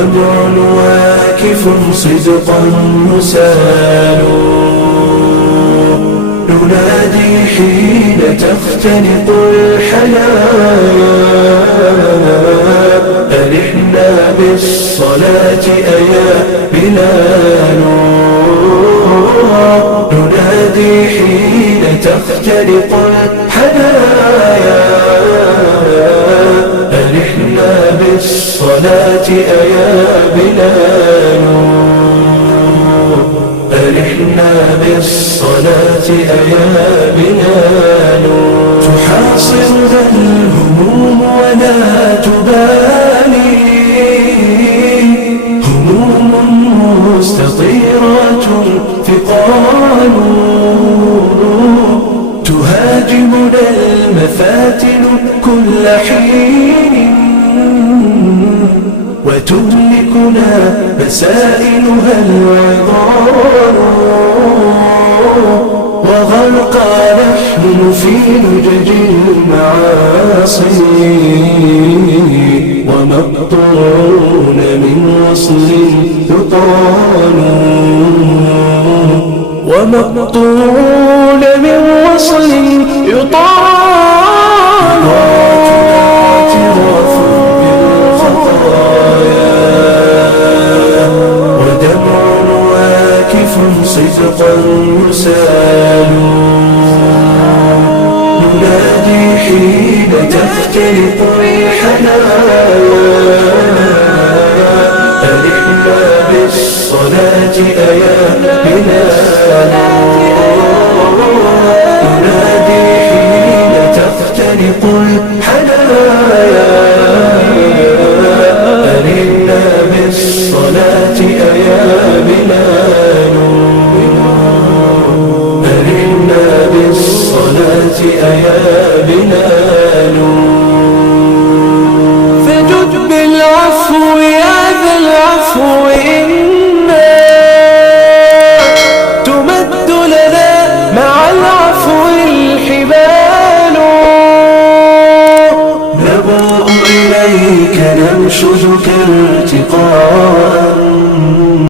ودمع واكف صدقا يسال، ننادي حين تختنق الحنايا، أرحنا بالصلاة أيا بلال، ننادي حين تختنق الحنايا، أرحنا بالصلاة أيا بلال، أرحنا بالصلاة أيا بلال. تحاصرنا الهموم ولا تبالي، هموم مستطيرات ثقال، تهاجمنا المفاتن كل حين، وتهلكنا مسائلها العظام، وغرقى نحن في لجج المعاصي، ومقطوعون من وصل يطال، ومقطوعون من وصل يطال. اعتراف بالخطايا ودمع واكف صدقا يسال، ننادي حين تختلق الحنايا، أرحنا بالصلاة أيا بلال، ننادي حين تختلق الحنايا، أرحنا بالصلاة أيا بلال، أرحنا بالصلاة أيا بلال. فجد بالعفو يا ذا العفو، إنا تمد لنا مع العفو الحبال، نبوء إليك ننشدك